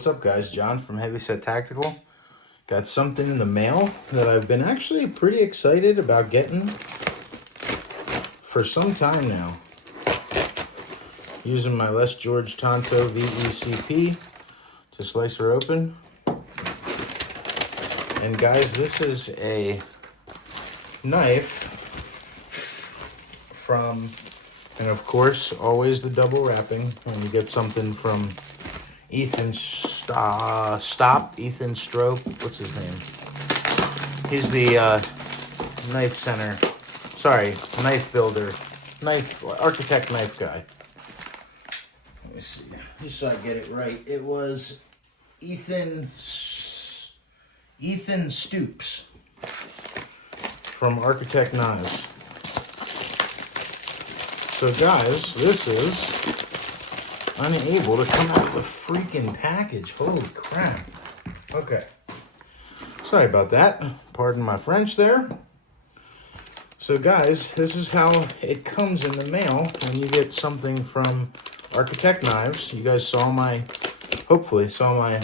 What's up, guys? John from Heavyset Tactical. Got something in the mail that I've been actually pretty excited about getting for some time now. Using my Les George Tonto VECP to slice her open. And guys, this is a knife from, and of course, always the double wrapping when you get something from Ethan Ethan Strope, what's his name? He's the knife builder, architect knife guy. Let me see, just so I get it right. It was Ethan Stoops from Architect Knives. So guys, this is unable to come out of the freaking package. Holy crap. Okay. Sorry about that. Pardon my French there. So guys, this is how it comes in the mail when you get something from Architect Knives. You guys hopefully saw my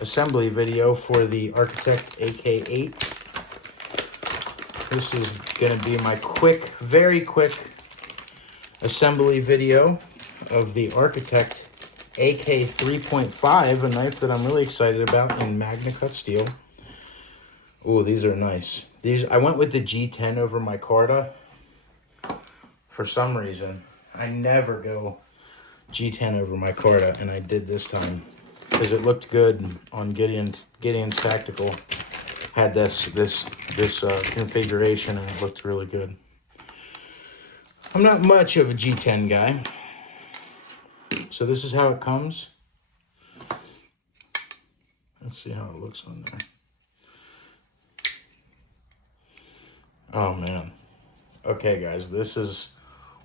assembly video for the Architect AK8. This is going to be my very quick assembly video of the Architect AK 3.5, a knife that I'm really excited about in MagnaCut steel. Oh, these are nice. I went with the G10 over my Carta. For some reason, I never go G10 over my Carta, and I did this time because it looked good on Gideon's Tactical. Had this configuration, and it looked really good. I'm not much of a G10 guy. So this is how it comes. Let's see how it looks on there. Oh man. Okay guys, this is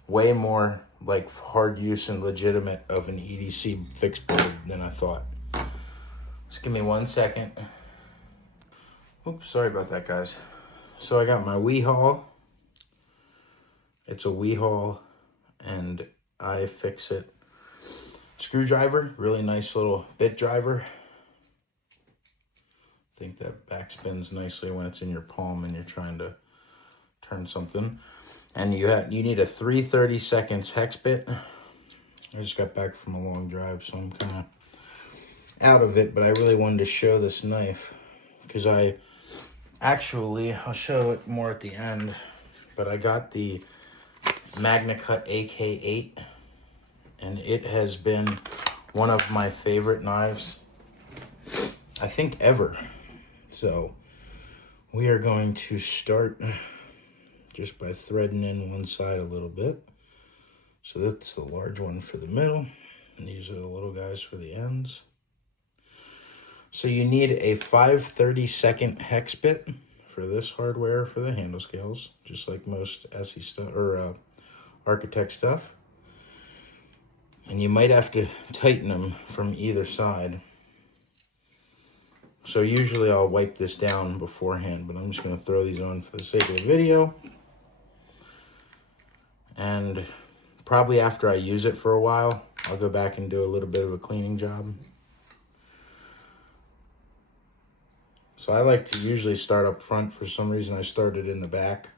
way more like hard use and legitimate of an EDC fixed board than I thought. Just give me 1 second. Oops, sorry about that, guys. So I got my Weehall. It's a Weehall and I fix it screwdriver, really nice little bit driver. I think that back spins nicely when it's in your palm and you're trying to turn something. And you need a 3/32 hex bit. I just got back from a long drive, so I'm kind of out of it, but I really wanted to show this knife because I'll show it more at the end, but I got the MagnaCut AK8. And it has been one of my favorite knives, I think, ever. So we are going to start just by threading in one side a little bit. So that's the large one for the middle, and these are the little guys for the ends. So you need a 5/32 hex bit for this hardware for the handle scales, just like most SE stuff or Architect stuff. And you might have to tighten them from either side. So usually I'll wipe this down beforehand, but I'm just going to throw these on for the sake of the video. And probably after I use it for a while, I'll go back and do a little bit of a cleaning job. So I like to usually start up front. For some reason I started in the back.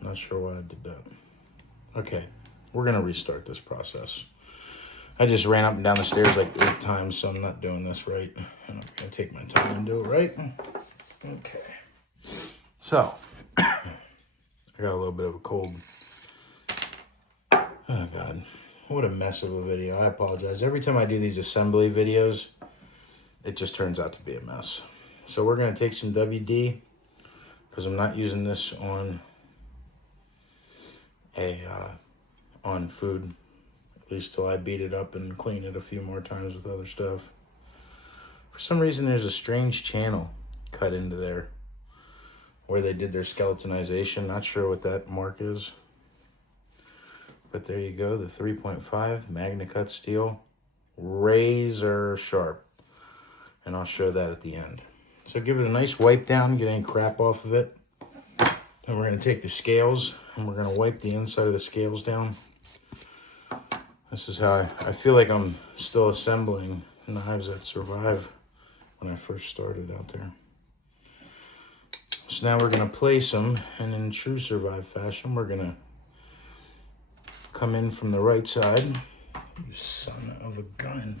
Not sure why I did that. Okay. We're going to restart this process. I just ran up and down the stairs like 8 times, so I'm not doing this right. And I'm going to take my time and do it right. Okay. So, I got a little bit of a cold. Oh, God. What a mess of a video. I apologize. Every time I do these assembly videos, it just turns out to be a mess. So, we're going to take some WD, because I'm not using this on on food, at least till I beat it up and clean it a few more times with other stuff. For some reason, there's a strange channel cut into there where they did their skeletonization. Not sure what that mark is. But there you go, the 3.5 MagnaCut steel, razor sharp. And I'll show that at the end. So give it a nice wipe down, get any crap off of it. And we're going to take the scales and we're going to wipe the inside of the scales down. This is how I feel like I'm still assembling knives that survive when I first started out there. So now we're gonna place them, and in true Survive fashion, we're gonna come in from the right side. You son of a gun.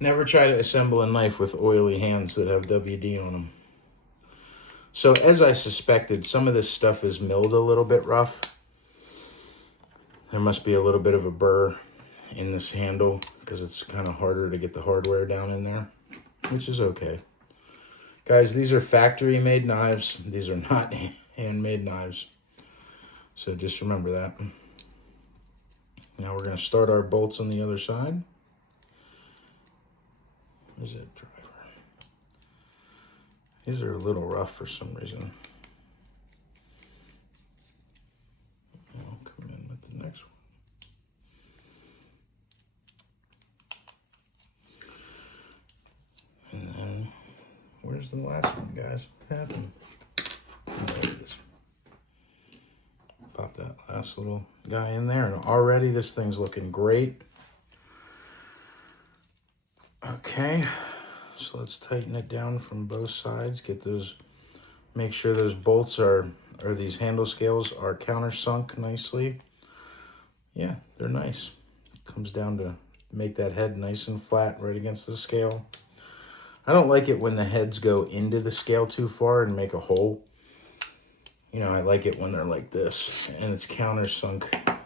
Never try to assemble a knife with oily hands that have WD on them. So as I suspected, some of this stuff is milled a little bit rough. There must be a little bit of a burr in this handle because it's kind of harder to get the hardware down in there, which is okay. Guys, these are factory-made knives. These are not handmade knives. So just remember that. Now we're going to start our bolts on the other side. Is it driver? These are a little rough for some reason. I'll come in with the next one. And then, where's the last one, guys? What happened? Oh, there it is. Pop that last little guy in there, and already this thing's looking great. Okay, so let's tighten it down from both sides. Get those, make sure those bolts are, or these handle scales are countersunk nicely. Yeah, they're nice. Comes down to make that head nice and flat right against the scale. I don't like it when the heads go into the scale too far and make a hole. You know, I like it when they're like this and it's countersunk.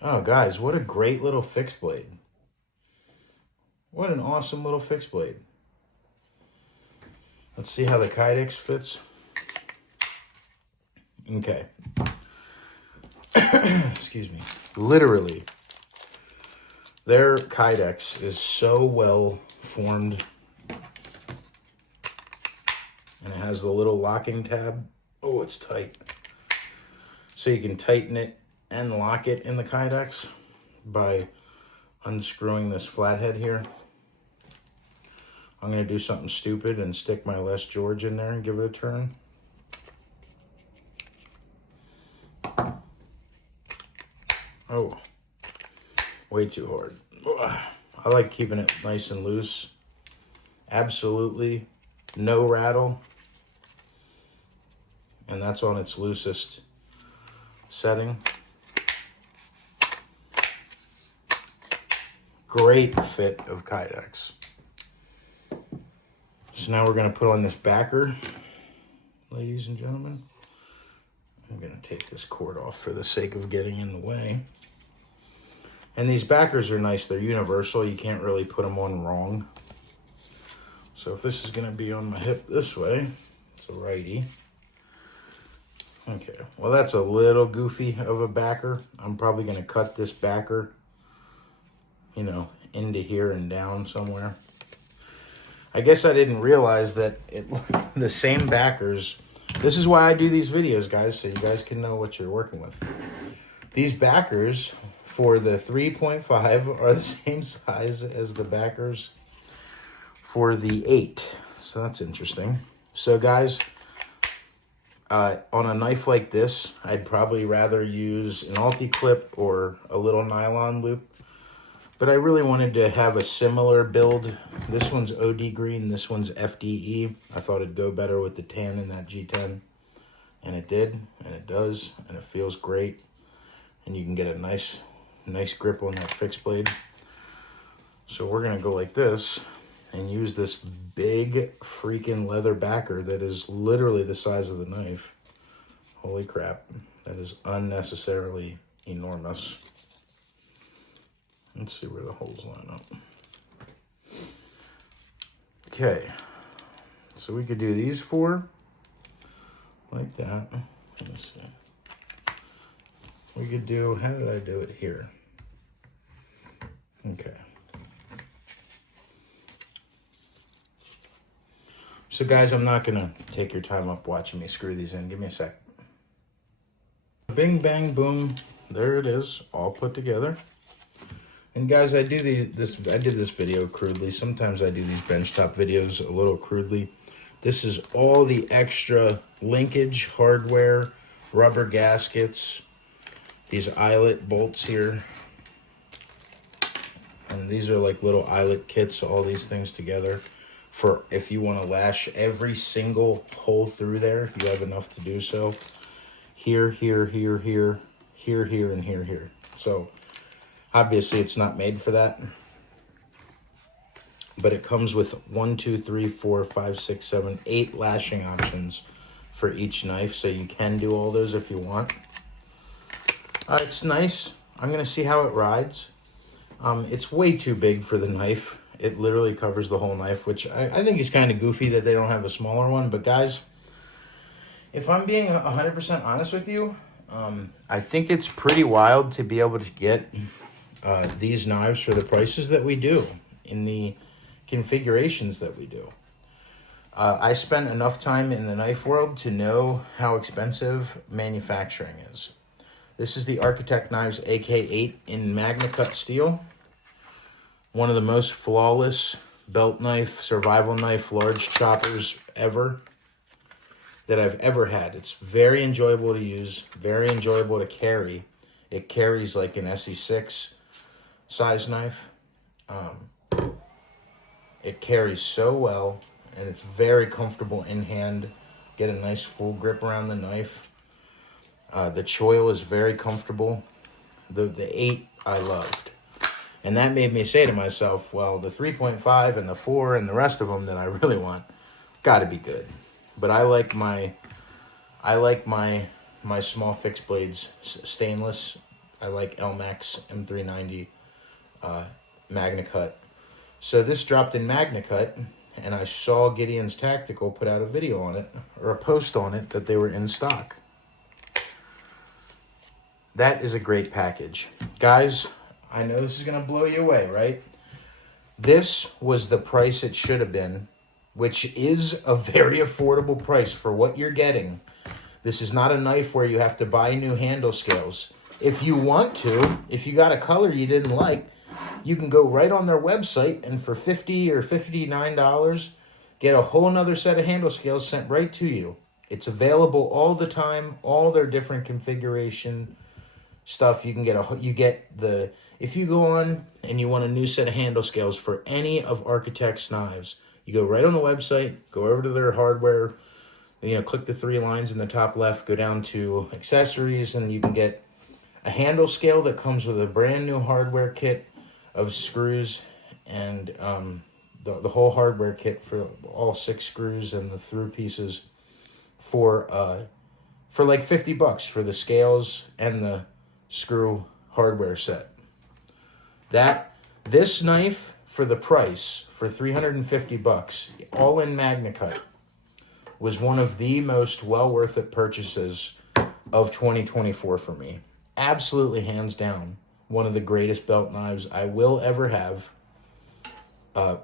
Oh, guys, what a great little fixed blade. What an awesome little fixed blade. Let's see how the Kydex fits. Okay. Excuse me. Literally, their Kydex is so well formed. And it has the little locking tab. Oh, it's tight. So you can tighten it and lock it in the Kydex by unscrewing this flathead here. I'm going to do something stupid and stick my Les George in there and give it a turn. Oh, way too hard. Ugh. I like keeping it nice and loose. Absolutely no rattle. And that's on its loosest setting. Great fit of Kydex. So now we're going to put on this backer, ladies and gentlemen. I'm going to take this cord off for the sake of getting in the way. And these backers are nice. They're universal. You can't really put them on wrong. So if this is going to be on my hip this way, it's a righty. Okay, well, that's a little goofy of a backer. I'm probably going to cut this backer, you know, into here and down somewhere. I guess I didn't realize that the same backers. This is why I do these videos, guys, so you guys can know what you're working with. These backers for the 3.5 are the same size as the backers for the 8. So that's interesting. So, guys, on a knife like this, I'd probably rather use an Ulti-Clip or a little nylon loop. But I really wanted to have a similar build. This one's OD green, this one's FDE. I thought it'd go better with the tan in that G10. And it did, and it does, and it feels great. And you can get a nice grip on that fixed blade. So we're gonna go like this and use this big freaking leather backer that is literally the size of the knife. Holy crap, that is unnecessarily enormous. Let's see where the holes line up. Okay, so we could do these 4 like that. Let me see. We could do, how did I do it here? Okay. So guys, I'm not gonna take your time up watching me screw these in. Give me a sec. Bing, bang, boom. There it is, all put together. And guys, I did this video crudely. Sometimes I do these benchtop videos a little crudely. This is all the extra linkage, hardware, rubber gaskets, these eyelet bolts here. And these are like little eyelet kits, all these things together. For if you want to lash every single hole through there, you have enough to do so. Here, here, here, here, here, here, and here, here. So obviously it's not made for that. But it comes with 1, 2, 3, 4, 5, 6, 7, 8 lashing options for each knife. So you can do all those if you want. It's nice. I'm going to see how it rides. It's way too big for the knife. It literally covers the whole knife, which I think is kind of goofy that they don't have a smaller one. But guys, if I'm being 100% honest with you, I think it's pretty wild to be able to get these knives for the prices that we do in the configurations that we do. I spent enough time in the knife world to know how expensive manufacturing is. This is the Architect Knives AK8 in MagnaCut steel. One of the most flawless belt knife, survival knife, large choppers ever that I've ever had. It's very enjoyable to use, very enjoyable to carry. It carries like an SE6 size knife. It carries so well, and it's very comfortable in hand. Get a nice full grip around the knife. The choil is very comfortable. The 8 I loved. And that made me say to myself, well, the 3.5 and the 4 and the rest of them that I really want got to be good. But I like my small fixed blades stainless. I like LMAX M390 MagnaCut. So this dropped in MagnaCut, and I saw Gideon's Tactical put out a video on it, or a post on it, that they were in stock. That is a great package. Guys, I know this is going to blow you away, right? This was the price it should have been, which is a very affordable price for what you're getting. This is not a knife where you have to buy new handle scales. If you want to, if you got a color you didn't like, you can go right on their website and for $50 or $59, get a whole nother set of handle scales sent right to you. It's available all the time, all their different configuration stuff. You can get if you go on and you want a new set of handle scales for any of Architect's knives, you go right on the website, go over to their hardware, click the 3 lines in the top left, go down to accessories, and you can get a handle scale that comes with a brand new hardware kit of screws and the whole hardware kit for all 6 screws and the through pieces for like $50 for the scales and the screw hardware set. This knife for the price, for $350, all in MagnaCut, was one of the most well worth it purchases of 2024 for me. Absolutely, hands down, one of the greatest belt knives I will ever have.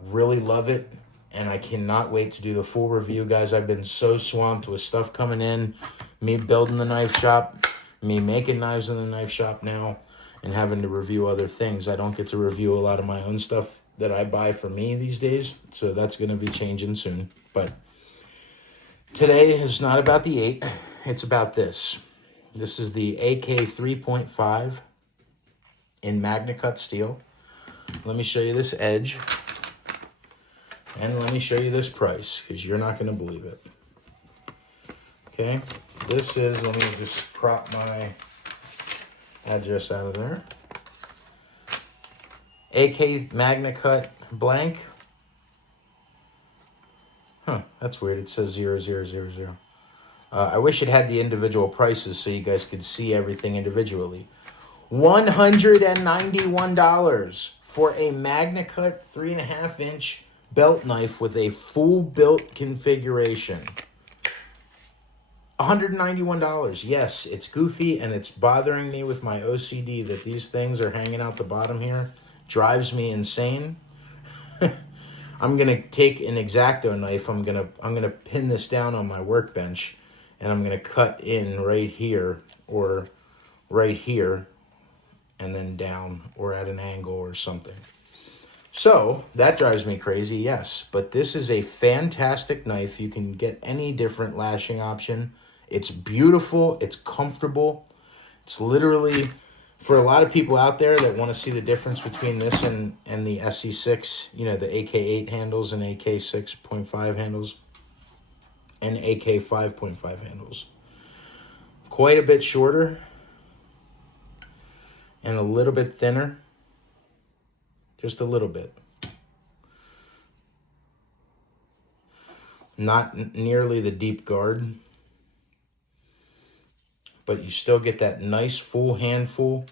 Really love it, and I cannot wait to do the full review, guys. I've been so swamped with stuff coming in, me building the knife shop, me making knives in the knife shop now, and having to review other things. I don't get to review a lot of my own stuff that I buy for me these days, so that's going to be changing soon. But today is not about the 8, it's about this. This is the AK 3.5 in MagnaCut steel. Let me show you this edge, and let me show you this price, because you're not going to believe it. Okay, this is, let me just crop my address out of there. AK MagnaCut blank. That's weird. It says 0000. I wish it had the individual prices so you guys could see everything individually. $191 for a MagnaCut 3.5-inch belt knife with a full built configuration. $191. Yes, it's goofy and it's bothering me with my OCD that these things are hanging out the bottom here. Drives me insane. I'm gonna take an X-Acto knife. I'm gonna pin this down on my workbench, and I'm gonna cut in right here or right here, and then down or at an angle or something. So that drives me crazy, yes. But this is a fantastic knife. You can get any different lashing option. It's beautiful. It's comfortable. It's literally, for a lot of people out there that want to see the difference between this and the SC6, you know, the AK8 handles and AK 6.5 handles and AK 5.5 handles. Quite a bit shorter and a little bit thinner. Just a little bit. Not nearly the deep guard, but you still get that nice full handful.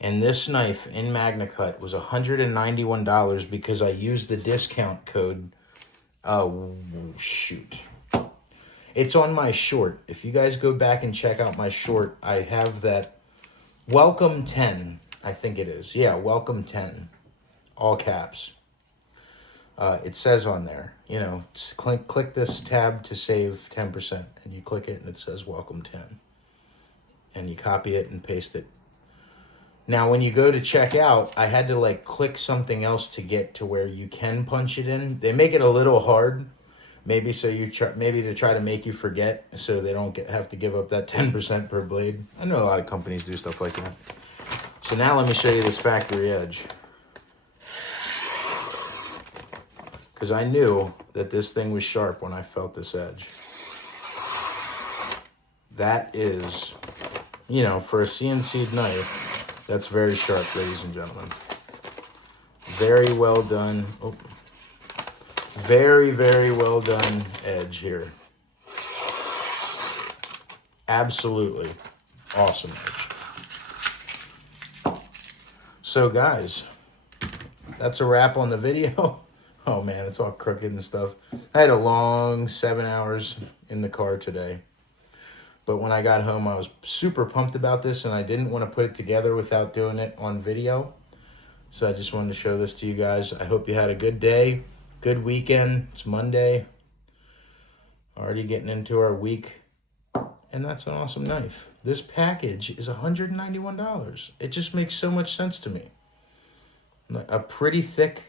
And this knife in MagnaCut was $191 because I used the discount code. Oh, shoot. It's on my short. If you guys go back and check out my short, I have that Welcome 10, I think it is. Yeah, Welcome 10, all caps. It says on there, you know, just click this tab to save 10%, and you click it and it says Welcome 10. And you copy it and paste it. Now, when you go to check out, I had to like click something else to get to where you can punch it in. They make it a little hard, maybe so you maybe to try to make you forget, so they don't have to give up that 10% per blade. I know a lot of companies do stuff like that. So now let me show you this factory edge, because I knew that this thing was sharp when I felt this edge. That is, you know, for a CNC'd knife, that's very sharp, ladies and gentlemen. Very well done. Oh. Very, very well done edge here. Absolutely awesome edge. So guys, that's a wrap on the video. Oh man, it's all crooked and stuff. I had a long 7 hours in the car today. But when I got home, I was super pumped about this, and I didn't want to put it together without doing it on video. So I just wanted to show this to you guys. I hope you had a good day, good weekend. It's Monday. Already getting into our week. And that's an awesome knife. This package is $191. It just makes so much sense to me. A pretty thick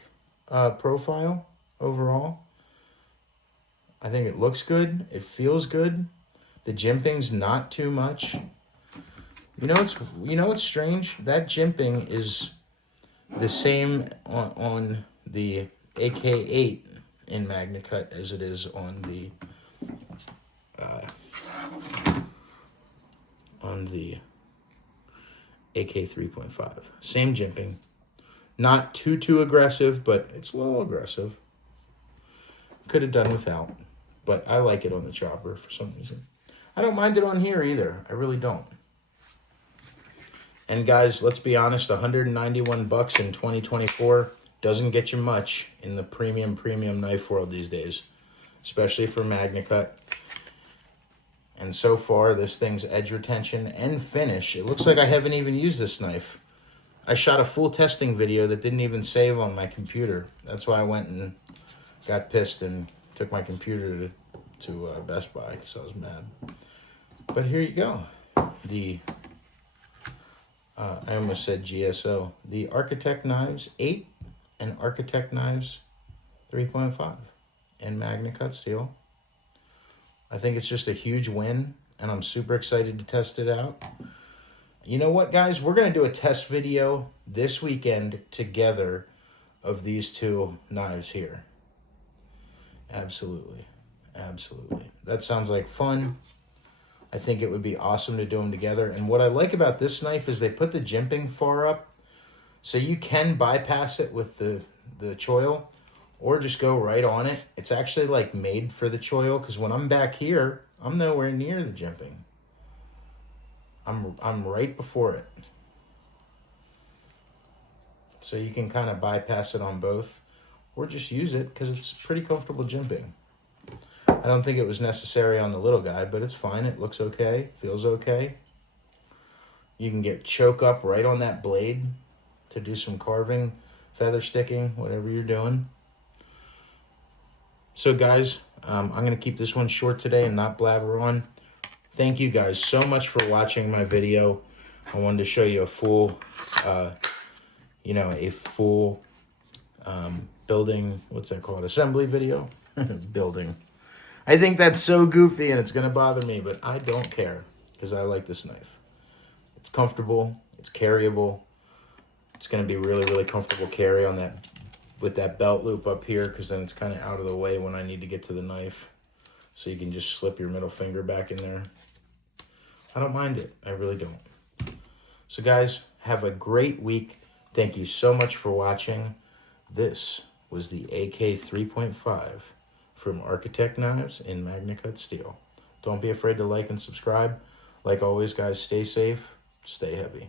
profile overall. I think it looks good. It feels good. The jimping's not too much. You know what's strange? That jimping is the same on the AK8 in MagnaCut as it is on the AK 3.5. Same jimping. Not too aggressive, but it's a little aggressive. Could have done without, but I like it on the chopper for some reason. I don't mind it on here either. I really don't. And guys, let's be honest, $191 in 2024 doesn't get you much in the premium knife world these days, especially for MagnaCut. And so far, this thing's edge retention and finish, it looks like I haven't even used this knife. I shot a full testing video that didn't even save on my computer. That's why I went and got pissed and took my computer to Best Buy because I was mad. But here you go. The, I almost said GSO. The Architect Knives 8 and Architect Knives 3.5 and MagnaCut steel. I think it's just a huge win, and I'm super excited to test it out. You know what, guys? We're going to do a test video this weekend together of these two knives here. Absolutely. Absolutely. That sounds like fun. I think it would be awesome to do them together. And what I like about this knife is they put the jimping far up, so you can bypass it with the choil or just go right on it. It's actually like made for the choil, because when I'm back here, I'm nowhere near the jimping. I'm right before it. So you can kind of bypass it on both or just use it because it's pretty comfortable jimping. I don't think it was necessary on the little guy, but it's fine. It looks okay, feels okay. You can get choke up right on that blade to do some carving, feather sticking, whatever you're doing. So guys, I'm going to keep this one short today and not blabber on. Thank you guys so much for watching my video. I wanted to show you a full, building, what's that called? Assembly video? Building. I think that's so goofy and it's going to bother me, but I don't care because I like this knife. It's comfortable. It's carryable. It's going to be really, really comfortable carry on that with that belt loop up here because then it's kind of out of the way when I need to get to the knife. So you can just slip your middle finger back in there. I don't mind it. I really don't. So guys, have a great week. Thank you so much for watching. This was the AK 3.5 from Architect Knives in MagnaCut steel. Don't be afraid to like and subscribe. Like always, guys, stay safe, stay heavy.